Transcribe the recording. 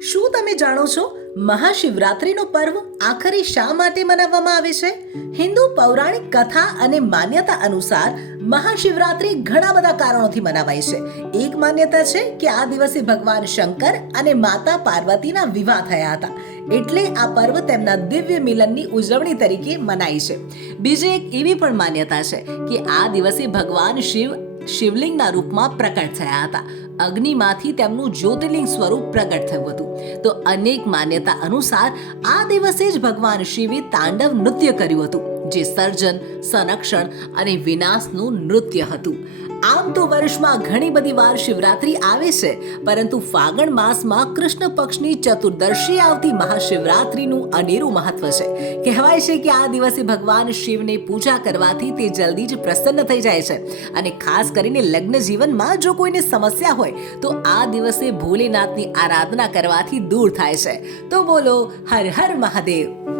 શું તમે જાણો છો મહાશિવરાત્રિનો પર્વ આખરે શા માટે મનાવવામાં આવે છે? હિન્દુ પૌરાણિક કથા અને માન્યતા અનુસાર મહાશિવરાત્રિ ઘણા બધા કારણોથી મનાવાય છે. એક માન્યતા છે કે આ દિવસે ભગવાન શંકર અને માતા પાર્વતીના વિવાહ થયા હતા. એટલે આ પર્વ તેમના દિવ્ય મિલનની ઉજવણી તરીકે મનાય છે. બીજી એક એવી પણ માન્યતા છે કે આ દિવસે ભગવાન શિવ શિવલિંગના રૂપમાં પ્રકટ થયા હતા. અગ્નિમાંથી તેમનું જ્યોતિર્લિંગ સ્વરૂપ પ્રગટ થયું હતું. તો અનેક માન્યતા અનુસાર આ દિવસે જ ભગવાન શિવે તાંડવ નૃત્ય કર્યું હતું. જે સર્જન, સંરક્ષણ અને વિનાશનું નૃત્ય હતું. આમ તો વર્ષમાં ઘણી બધી વાર શિવરાત્રી આવે છે, પરંતુ ફાગણ માસમાં કૃષ્ણ પક્ષની ચતુર્દશી આવતી મહાશિવરાત્રીનું અનેરું મહત્વ છે. કહેવાય છે કે આ દિવસે ભગવાન શિવને પૂજા કરવાથી તે જલ્દી જ પ્રસન્ન થઈ જાય છે. અને ખાસ કરીને લગ્ન જીવનમાં જો કોઈને સમસ્યા હોય, તો આ દિવસે ભોલેનાથની આરાધના કરવાથી દૂર થાય છે. તો બોલો, હર હર મહાદેવ.